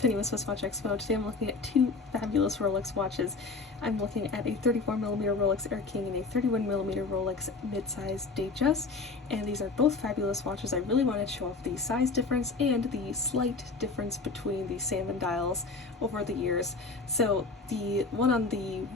Penny with SwissWatchExpo. Today I'm looking at two fabulous Rolex watches. I'm looking at a 34mm Rolex Air King and a 31mm Rolex mid-size Datejust, and these are both fabulous watches. I really wanted to show off the size difference and the slight difference between the salmon dials over the years. So the one on the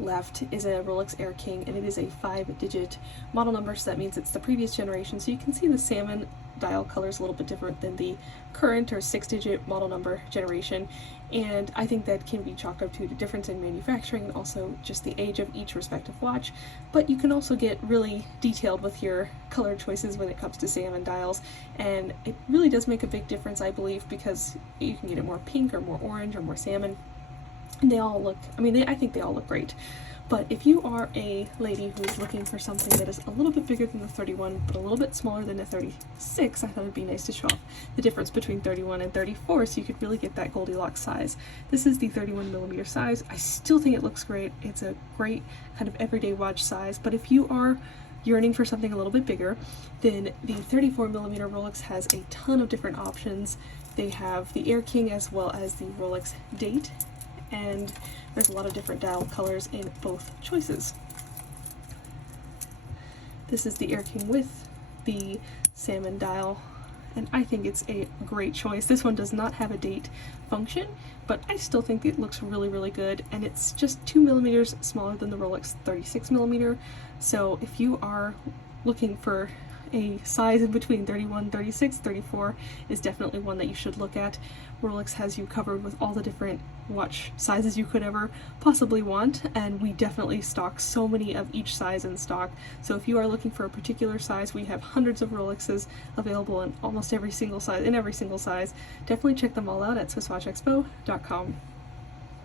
left is a Rolex Air King, and it is a 5-digit model number, so that means it's the previous generation. So you can see the salmon dial color is a little bit different than the current or 6-digit model number generation, and I think that can be chalked up to the difference in manufacturing and also just the age of each respective watch. But you can also get really detailed with your color choices when it comes to salmon dials, and it really does make a big difference, I believe, because you can get it more pink or more orange or more salmon. And they all look, I think they all look great. But if you are a lady who's looking for something that is a little bit bigger than the 31, but a little bit smaller than the 36, I thought it'd be nice to show off the difference between 31 and 34 so you could really get that Goldilocks size. This is the 31mm size. I still think it looks great. It's a great kind of everyday watch size, but if you are yearning for something a little bit bigger, then the 34mm Rolex has a ton of different options. They have the Air King as well as the Rolex Date, and there's a lot of different dial colors in both choices. This is the Air King with the salmon dial, and I think it's a great choice. This one does not have a date function, but I still think it looks really, really good, and it's just 2mm smaller than the Rolex 36mm. So if you are looking for a size in between 31, 36, 34 is definitely one that you should look at. Rolex has you covered with all the different watch sizes you could ever possibly want, and we definitely stock so many of each size in stock. So if you are looking for a particular size, we have hundreds of Rolexes available in almost every single size, Definitely check them all out at SwissWatchExpo.com.